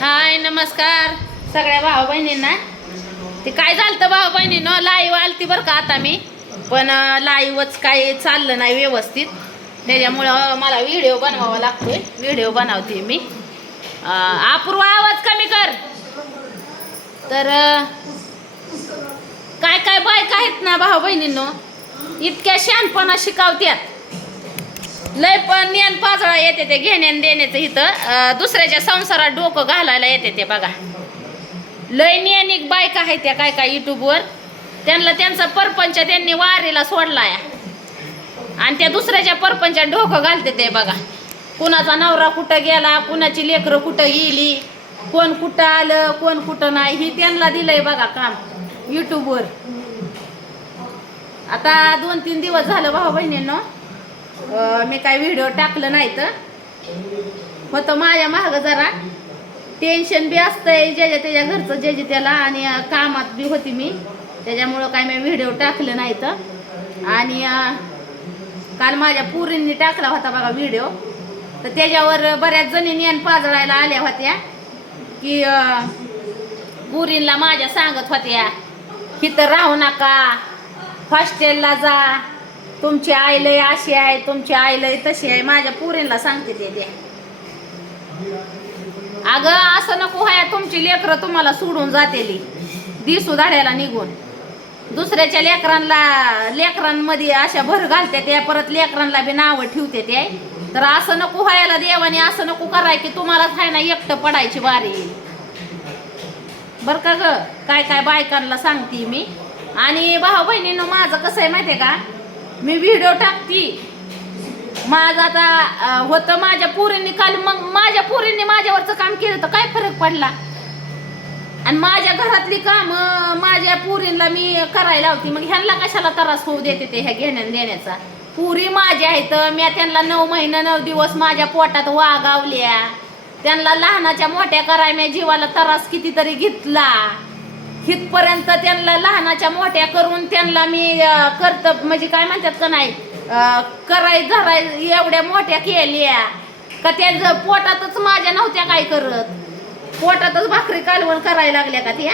हाय नमस्कार सगळ्या भाऊ बहिणींना. ते काय झालं भाऊ बहिणीनं लाईव्ह आलती बरं का आता मी, पण लाईव्हच काही चाललं नाही व्यवस्थित, त्याच्यामुळं मला व्हिडिओ बनवावा लागतोय. व्हिडिओ बनवते मी. अपूर्व आवाज कमी कर. तर काय काय बायका आहेत ना भाऊ बहिणींनो, इतक्या शहाणपणा शिकावत्यात, लय पण ज्ञान पाजळा येते ते घेण्यान देण्याचं. इथं दुसऱ्याच्या संसारात डोकं घालायला येते ते बघा. लय ज्ञानिक बायका आहेत त्या काय काय युट्यूबवर. त्यांना त्यांचा परपंच त्यांनी वारीला सोडलाय आणि त्या दुसऱ्याच्या परपंचात डोकं घालते ते बघा. कुणाचा नवरा कुठं गेला, कुणाची लेकरं कुठं गेली, कोण कुठं आलं, कोण कुठं नाही, ही त्यांना दिलंय बघा काम युट्यूबवर. आता 2-3 दिवस झालं भाऊ बहिणींनो मी काय व्हिडिओ टाकलं नाही. तर होतं माझ्या मागं जरा टेन्शन बी असतंय, ज्याच्या त्याच्या घरचं ज्याची त्याला, आणि कामात बी होती मी, त्याच्यामुळं काय मी व्हिडिओ टाकलं नाही. तर आणि काल माझ्या पुरींनी टाकला होता बघा व्हिडिओ, तर त्याच्यावर बऱ्याच जणींनी आणि पाजळायला आल्या होत्या की पुरींला माझ्या सांगत होत्या इथं राहू नका, हॉस्टेलला जा, तुमची आई लय अशी आहे, तुमची आई लय तशी आहे. माझ्या पुरींला सांगते ते अगं असं नको आहे, तुमची लेकरं तुम्हाला सोडून जातेली दिसू धाड्याला निघून. दुसऱ्याच्या लेकरांमध्ये अशा भर घालते त्या, परत लेकरांना बी नावं ठेवते ते. तर असं नको व्हायला देवाने, असं नको कराय की तुम्हालाच आहे ना एकटं पडायची बारी येईल बरं का ग. काय काय बायकांना सांगते मी. आणि भाऊ बहिणीनं माझं कसं आहे माहिती आहे का, मी व्हिडिओ टाकती माझं आता होतं माझ्या पुरींनी काल, मग माझ्या पुरींनी माझ्यावरचं काम केलं तर काय फरक पडला. आणि माझ्या घरातली काम माझ्या पुरींना मी करायला होती, मग ह्यांना कशाला त्रास होऊ देते ते ह्या घेण्यान देण्याचा. पुरी माझ्या आहेत, मी त्यांना 9 महिने 9 दिवस माझ्या पोटात वागावल्या, त्यांना लहानाच्या मोठ्या कराय मी जीवाला त्रास कितीतरी घेतला. हितपर्यंत त्यांना लहानाच्या मोठ्या करून त्यांना मी कर्तव्य म्हणजे काय म्हणतात का नाही कराय धराय एवढ्या मोठ्या केल्या का, त्या पोटातच माझ्या नव्हत्या काय करत, पोटातच भाकरी कालवण करायला लागल्या का त्या.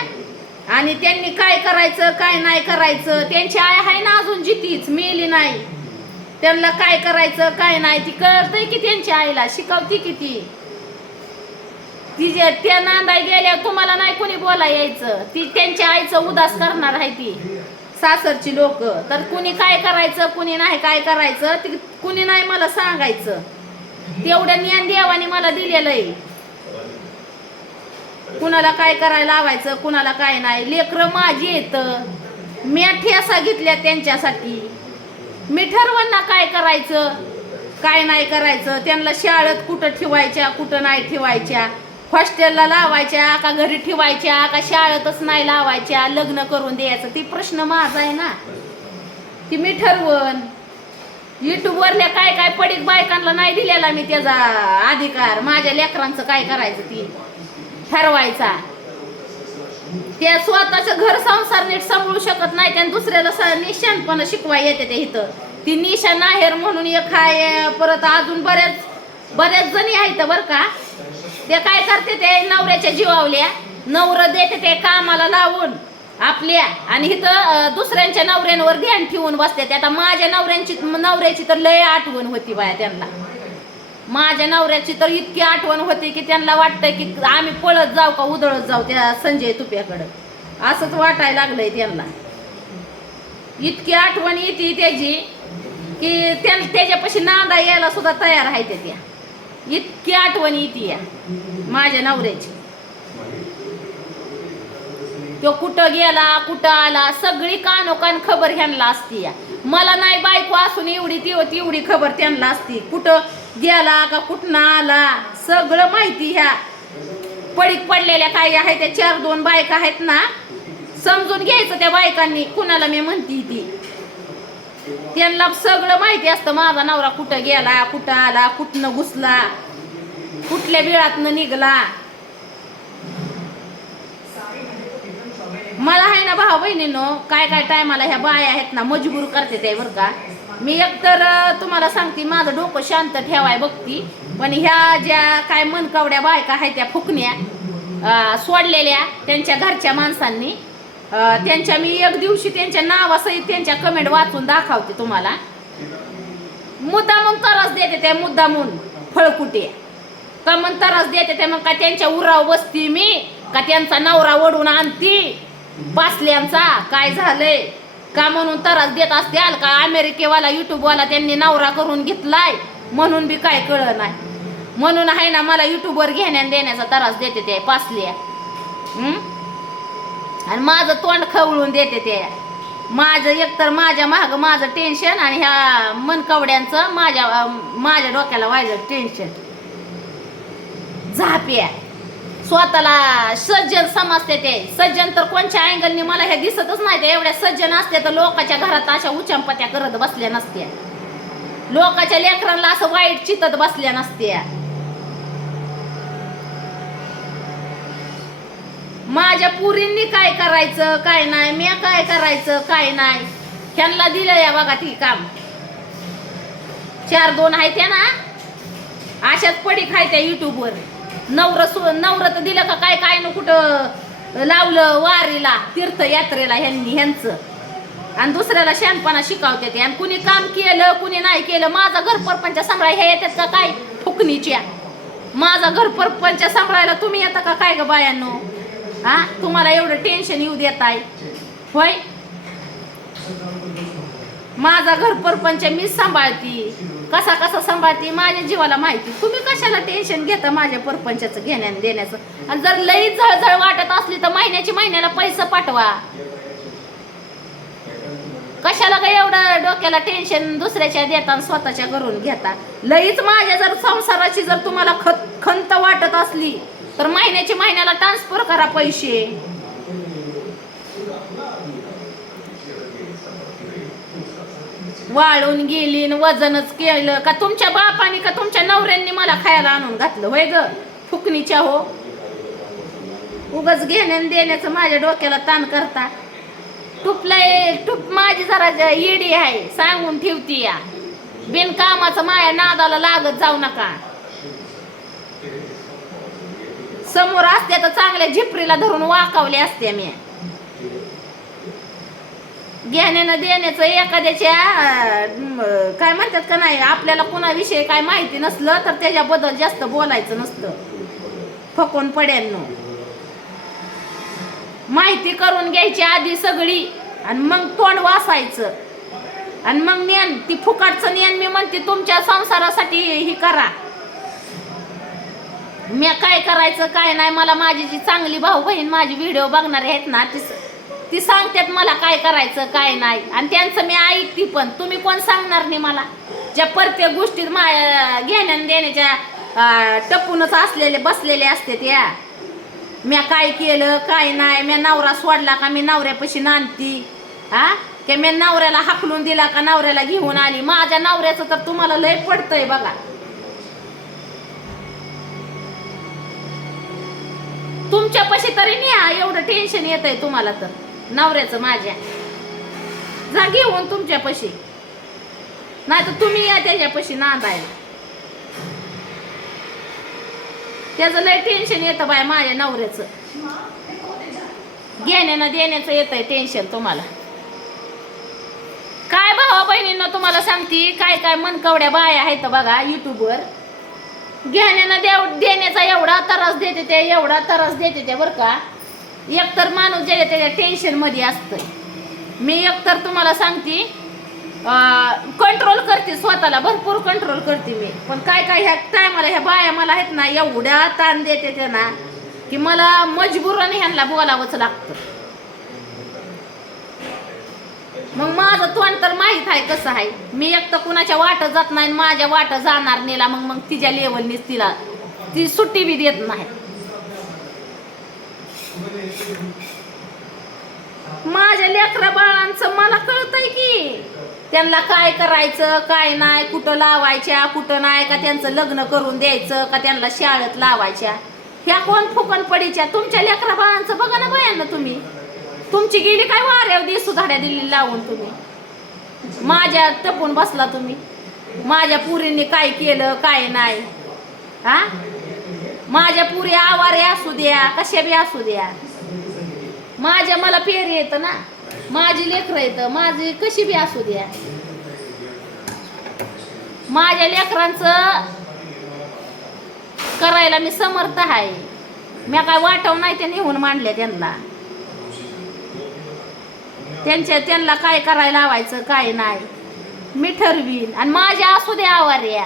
आणि त्यांनी काय करायचं काय नाही करायचं, त्यांची आई आहे ना अजून जितीच मेली नाही, त्यांना काय करायचं काय नाही ती कळतंय की, त्यांच्या आईला शिकवती किती. ती त्या नांदाय गेल्या तुम्हाला नाही कोणी बोला यायचं, ती त्यांच्या आईचं उदास करणार आहे ती सासरची लोक. तर कुणी काय करायचं कुणी नाही काय करायचं ती कुणी नाही मला सांगायचं. तेवढं ज्ञान देवाने मला दिलेलं आहे, कुणाला काय करायला लावायचं कुणाला काय नाही. लेकरं माझी येतं, मी ठेसा घेतल्या त्यांच्यासाठी, मी ठरवण ना काय करायचं काय नाही करायचं. त्यांना शाळेत कुठं ठेवायच्या कुठं नाही ठेवायच्या, हॉस्टेलला लावायच्या का घरी ठेवायच्या का शाळेतच नाही लावायच्या, लग्न करून द्यायचं ती प्रश्न माझा आहे ना, ती मी ठरवण. युट्यूबवरल्या काय काय पडीक बायकांना नाही दिलेला मी त्याचा अधिकार, माझ्या लेकरांचं काय करायचं ती ठरवायचा. त्या स्वतःचं घर संसार नीट सांभाळू शकत नाही, त्या दुसऱ्याला निशाणपणा शिकवाय येते ते. इथं ती निशा नाहेर म्हणून एक आहे, परत अजून बऱ्याच जणी आहेत बरं का. ते काय करते ते नवऱ्याच्या जीवावल्या, नवरं देते ते कामाला लावून आपल्या, आणि इथं दुसऱ्यांच्या नवऱ्यांवर ध्यान ठेवून बसते. आता माझ्या नवऱ्याची तर लय आठवण होती बाया त्यांना, माझ्या नवऱ्याची तर इतकी आठवण होती की त्यांना वाटतंय की आम्ही पळत जाऊ का उधळत जाऊ त्या संजय तुप्याकडं, असंच वाटायला लागलंय त्यांना. इतकी आठवण येते त्याची की त्याच्यापाशी नांदा यायला सुद्धा तयार आहे त्या, इतकी आठवण येते या माझ्या नवऱ्याची. तो कुठं गेला कुठं आला सगळी कानोकान खबर ह्यांना असती या. मला नाही बायको असून एवढी तेवढी खबर त्यांना असती, कुठं गेला का कुठं आला सगळं माहिती. ह्या पडीक पडलेल्या काय आहेत त्या 4-2 बायका आहेत ना, समजून घ्यायचं त्या बायकांनी कुणाला मी म्हणती ती, त्यांना सगळं माहिती असतं. माझा नवरा कुठं गेला कुठं आला, कुठनं घुसला, कुठल्या बिळातनं निघला. मला आहे ना भाऊ बहिणीनो काय काय टायमाला ह्या बाया आहेत ना मजबूर करते ते बरं का. मी एकतर तुम्हाला सांगते माझं डोकं शांत ठेवाय बघती, पण ह्या ज्या काय मनकावड्या बायका आहेत त्या फुकण्या सोडलेल्या त्यांच्या घरच्या माणसांनी. त्यांच्या मी एक दिवशी त्यांच्या नावासहित त्यांच्या कमेंट वाचून दाखवते तुम्हाला. मुद्दामून त्रास देते त्या, मुद्दामून फळकुटे का मग त्रास देते ते. मग का त्यांच्या उराव बसती मी का त्यांचा नवरा ओढून आणती बासल्यांचा? काय झालंय का म्हणून त्रास देत असत्याल का? अमेरिकेवाला युट्यूबवाला त्यांनी नवरा करून घेतलाय म्हणून बी काय कळलं नाही. म्हणून आहे ना मला युट्यूबवर घेण्या देण्याचा त्रास देते ते पासल्या. आणि माझं तोंड खवळून देते ते. माझं एकतर माझ्या मागं माझं टेन्शन आणि ह्या मनकवड्यांचं माझ्या डोक्याला व्हायचं टेन्शन. झाप्या स्वतःला सज्जन समजते ते. सज्जन तर कोणत्या अँगलनी मला हे दिसतच नाही. ते एवढ्या सज्जन असते तर लोकांच्या घरात अशा उचंपत्या करत बसल्या नसत्या. लोकांच्या लेकरांना असं वाईट चितत बसल्या नसत्या. माझ्या पुरींनी काय करायचं काय नाही, मी काय करायचं काय नाही, ह्यांना दिलं या बघा ती काम. 4-2 आहे त्या ना अशाच पडी खायत्या युट्यूबवर. नवरं तर दिलं का काय काय न कुठं लावलं वारीला तीर्थयात्रेला ह्यांचं. आणि दुसऱ्याला शहाणपणा शिकवते ते. आणि कुणी काम केलं कुणी नाही केलं. माझा घर परपंच सांभाळाय हे येतात का काय फुकणीच्या? माझा घर परपंच सांभाळायला तुम्ही येता का काय ग बायांनो? हा, तुम्हाला एवढं टेन्शन येऊ देत आहे होय? माझा घर परपंच मीच सांभाळती. कसा कसा सांभाळती माझ्या जीवाला माहिती. तुम्ही कशाला टेन्शन घेता माझ्या परपंचाचं घेण्यान देण्याचं? आणि जर लई जळजळ वाटत असली तर महिन्याला पैसा पाठवा. कशाला काय एवढं डोक्याला टेन्शन दुसऱ्याच्या देता स्वतःच्या घरून घेता? लईच माझ्या जर संसाराची जर तुम्हाला खंत वाटत असली तर महिन्याला ट्रान्सफर करा पैसे. वाळून गेली वजनच केलं का तुमच्या बापाने का तुमच्या नवऱ्यांनी मला खायला आणून घातलं होय ग फुकणीच्या? हो, उगाच घेण्यान देण्याचं माझ्या डोक्याला ताण करता. टूप माझी जरा येडी आहे सांगून ठेवती या. बिनकामाचं माया नादाला लागत जाऊ नका. समोर असते तर चांगल्या झिपरीला धरून वाकावले असते मी. घेण्यानं देण्याचं एखाद्याच्या काय म्हणतात का नाही, आपल्याला कोणाविषयी काय माहिती नसलं तर त्याच्याबद्दल जास्त बोलायचं नसतं. फकून पड्यांनो माहिती करून घ्यायची आधी सगळी आणि मग तोंड वासायचं. आणि मग ज्ञान ती फुकाटचं ज्ञान मी म्हणते तुमच्या संसारासाठी ही करा. मी काय करायचं काय नाही मला माझी जी चांगली भाऊ बहीण माझी व्हिडिओ बघणारे आहेत ना ती सांगतात मला काय करायचं काय नाही. आणि त्यांचं मी ऐकते पण. तुम्ही कोण सांगणार नाही मला? ज्या प्रत्येक गोष्टीत घेण्या देण्याच्या टपूनच असलेले बसलेले असते त्या. मी काय केलं काय नाही, मी नवरा सोडला का मी नवऱ्यापाशी नांदती हा, की मी नवऱ्याला हाकलून दिला का नवऱ्याला घेऊन आली. माझ्या नवऱ्याचं तर तुम्हाला लय पडतंय बघा. तुमच्यापाशी तरी नाही एवढं टेन्शन येत आहे तुम्हाला तर नवऱ्याचं माझ्या. जा घेऊन तुमच्यापाशी, नाही तर तुम्ही या त्याच्यापाशी नांदायला. त्याचं लय टेन्शन येतं बाय माझ्या नवऱ्याचं. घेण्यानं देण्याचं येतंय टेन्शन तुम्हाला. काय भावा बहिणींना तुम्हाला सांगते काय काय मनकवड्या बाया आहेत बघा युट्यूबवर. घेण्यानं देण्याचा एवढा त्रास देते ते, एवढा त्रास देते ते बरं का. एकतर माणूस जे त्याच्या टेन्शन मध्ये असतंय. मी एकतर तुम्हाला सांगते कंट्रोल करते स्वतःला, भरपूर कंट्रोल करते मी. पण काय काय ह्या टायमाला ह्या बाया मला आहेत ना एवढ्या ताण देते ते ना की मला मजबुराने ह्यांना बोलावंच लागतं. मग माझं तोंड तर माहीत आहे कसं आहे. मी एक तर कुणाच्या वाट जात नाही, माझ्या वाट जाणार नेला मग तिच्या लेवलनीच तिला ती सुट्टी बी देत नाही. माझ्या लेकरा बाळांचं मला कळतंय की त्यांना काय करायचं काय नाही, कुठं लावायच्या कुठं नाही, का त्यांचं लग्न करून द्यायचं का त्यांना शाळेत लावायच्या. ह्या कोण फुकण पडीच्या तुमच्या लेकरा बाळांचं बघा ना बायांना. तुम्ही तुमची गेली काय वाऱ्यावर दिसू धाड्या दिली लावून तुम्ही माझ्या टपून बसला. तुम्ही माझ्या पुरींनी काय केलं काय नाही हा. माझ्या पुरी आवारे असू द्या, कशा बी असू द्या, माझ्या मला पेर येतं ना, माझी लेकरं येतं, माझी कशी बी असू द्या, माझ्या लेकरांचं करायला मी समर्थ आहे. मी काय वाटव नाही ते नेऊन मांडले त्यांना. त्यांना काय करायला लावायचं काय नाही मी ठरवीन. आणि माझ्या असू द्या आवाऱ्या,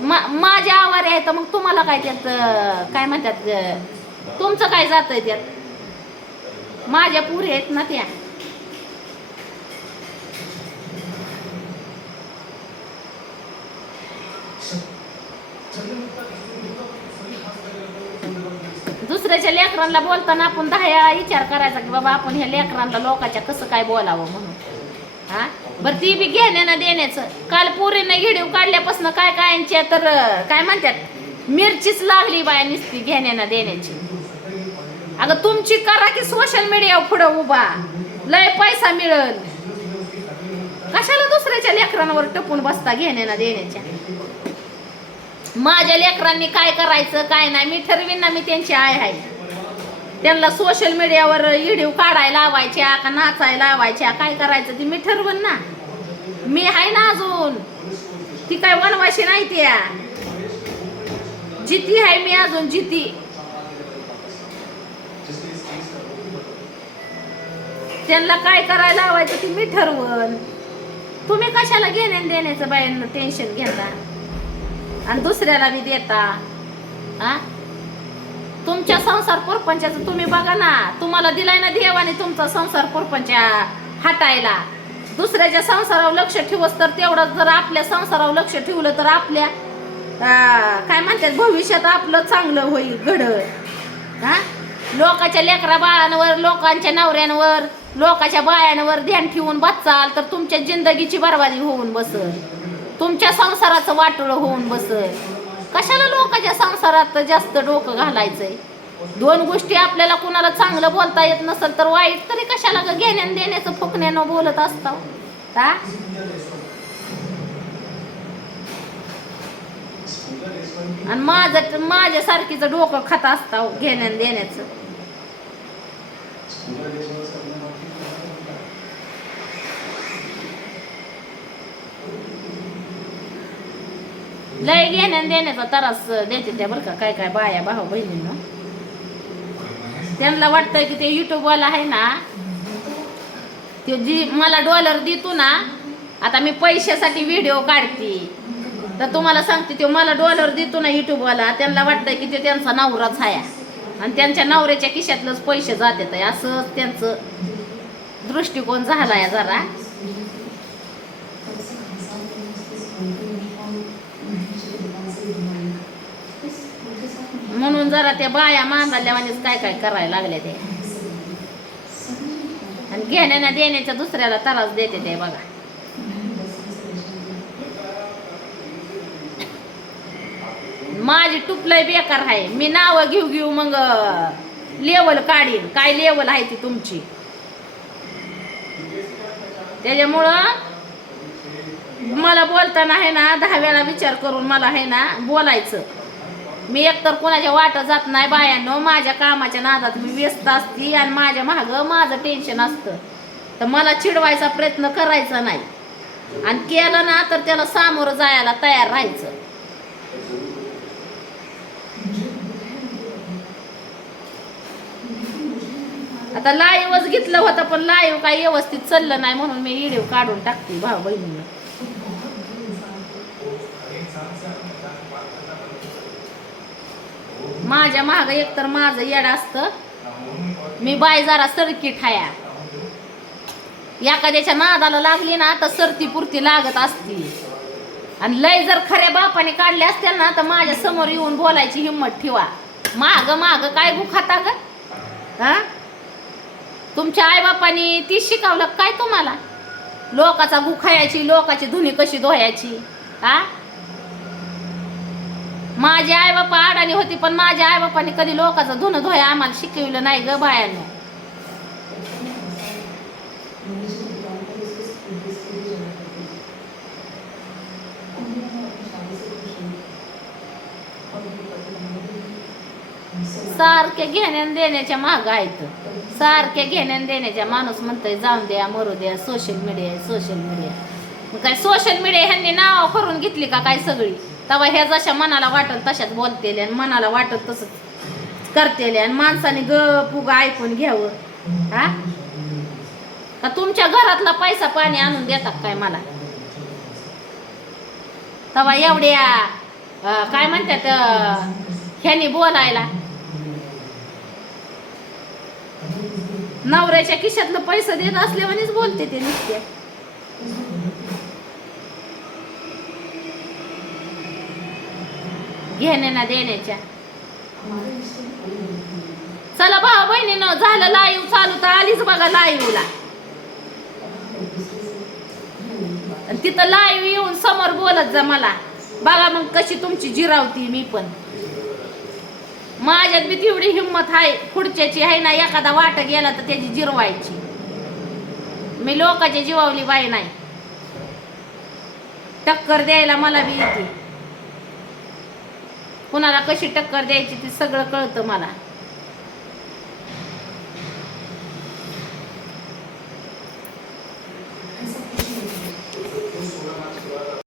माझ्या आवाऱ्या आहेत, मग तुम्हाला काय त्यात काय म्हणतात, तुमचं काय जातंय त्यात. माझ्या पुरी आहेत ना त्या. दुसऱ्याच्या लेकरांना बोलताना आपण 10 वेळा विचार करायचा की बाबा आपण ह्या लेकरांना लोकांच्या कसं काय बोलावं म्हणून. हा बरं, ती बी घेण्यानं देण्याचं. काल पोरीने व्हिडिओ काढल्यापासून काय कायांच्या तर काय म्हणतात मिरचीच लागली बाया नुसती घेण्यानं देण्याची. अगं तुमची करा की सोशल मीडियावर पुढं उभा, लय पैसा मिळल. कशाला दुसऱ्याच्या लेकरांवर टपून बसता घेण्यानं देण्याच्या. माझ्या लेकरांनी काय करायचं काय नाही मी ठरवीन ना. मी त्यांची आय आहे. त्यांना सोशल मीडियावर व्हिडिओ काढायला लावायच्या का नाचायला लावायच्या, काय करायचं ती मी ठरवून ना. मी आहे ना अजून, ती काय वनवाशी नाही, त्या जिती आहे मी अजून जिती. त्यांना काय करायला लावायचं ती मी ठरवून. तुम्ही कशाला घेण्या देण्याचं बायांना टेन्शन घेता आणि दुसऱ्याला बी देता. हा तुमच्या संसार परपंचाचं तुम्ही बघा ना. तुम्हाला दिलाय ना देवाने तुमचा संसार परपंच हटायला. दुसऱ्याच्या संसारावर लक्ष ठेवस तर तेवढं, जर आपल्या संसारावर लक्ष ठेवलं तर आपल्या काय म्हणतात भविष्यात आपलं चांगलं होईल घडळ. हा लोकांच्या लेकरा बाळांवर, लोकांच्या नवऱ्यांवर, लोकांच्या बायांवर ध्यान ठेवून बसाल तर तुमच्या जिंदगीची बरबादी होऊन बसल, तुमच्या संसाराचं वाटोळं होऊन बसल. कशाला लोकांच्या संसारात जास्त डोकं घालायचंय. 2 गोष्टी आपल्याला कुणाला चांगलं बोलता येत नसेल तर वाईट तरी कशाला घेण्यान देण्याचं फुकण्यानं बोलत असता. का आणि माझ्यासारखीचं डोकं खात असता घेण्यान देण्याचं. लय घेण्यान देण्याचा त्रास देते त्या बरं का काय काय बाया भाऊ बहिणींना. त्यांना वाटतंय की ते युट्यूबवाला आहे ना, ते जी मला डॉलर देतो ना, आता मी पैशासाठी व्हिडिओ काढते तर तुम्हाला सांगते तो मला डॉलर देतो ना युट्यूबवाला, त्यांना वाटतंय की ते त्यांचा नवराच आहे आणि त्यांच्या नवऱ्याच्या खिशातलंच पैसे जातात आहे, असं त्यांचं दृष्टिकोन झालाय जरा. म्हणून जरा त्या बाया मांदाल्यावानीच काय काय करायला लागल्या ते. आणि घेण्याना देण्याच्या दुसऱ्याला त्रास देते ते बघा. माझी टुपलय बेकार आहे. मी नाव घेऊ मग लेवल काढीन. काय लेवल आहे ती तुमची. त्याच्यामुळं मला बोलताना आहे ना 10 वेळा विचार करून मला आहे ना बोलायचं. मी एकतर कोणाच्या वाट जात नाही बायांनो. माझ्या कामाच्या नादात मी व्यस्त असते आणि माझ्या मागं माझं टेन्शन असतं, तर मला चिडवायचा प्रयत्न करायचा नाही. आणि केलं ना तर त्याला सामोरं जायला तयार राहायचं. आता लाईव्हच घेतलं होतं पण लाईव्ह काही व्यवस्थित चाललं नाही म्हणून मी व्हिडिओ काढून टाकते भाऊ बहिणींना. माझ्या माग एकतर माझं येड असतं. मी बाय जरा सर्किट हाया. एखाद्याच्या नादाला लागली ना तर सरती पुरती लागत असती. आणि लय जर खऱ्या बापाने काढले असतील ना तर माझ्या समोर येऊन बोलायची हिंमत ठेवा. माग माग काय गुखाता ग. हा तुमच्या आईबापांनी ती शिकवलं काय तुम्हाला. लोकाचा गुखायची, लोकाची धुनी कशी धुवायची. हा माझे आई बापा अडाणी होती पण माझ्या आई बापांनी कधी लोकांचं धुणं धुवाय आम्हाला शिकवलं नाही ग बायांनो. सारख्या घेण्यान देण्याच्या माग आहेत. सारख्या घेण्यान देण्याच्या. माणूस म्हणतोय जाऊन द्या मरू द्या, सोशल मीडिया सोशल मीडिया. मग काय सोशल मीडिया ह्यांनी नाव करून घेतली का काय सगळी? तेव्हा ह्या जशा मनाला वाटत तशाच बोलतेल्या आणि मनाला वाटत तसंच करतेल्या आणि माणसाने गप उगा ऐकून घ्यावं. हा का तुमच्या घरातला पैसा पाणी आणून देतात काय मला? तेव्हा एवढ्या काय म्हणतात ह्यानी बोलायला. नवऱ्याच्या खिशातलं पैसे देत असल्यावानीच बोलते ते नुसते. घेण्या देण्याच्या. चला भाऊ बहिणीनं झालं लाईव्ह चालू तर आलीच बघा लाईव्हला. तिथं लाईव्ह येऊन समोर बोलत जा मला. बघा मग कशी तुमची जिरावती मी पण. माझ्यात बी तेवढी हिंमत आहे पुढच्याची आहे ना. एखादा वाट गेला तर त्याची जिरवायची. मी लोकांची जीवावली बाई नाही. टक्कर द्यायला मला बी येते. कुणाला कशी टक्कर द्यायची ते सगळं कळतं मला.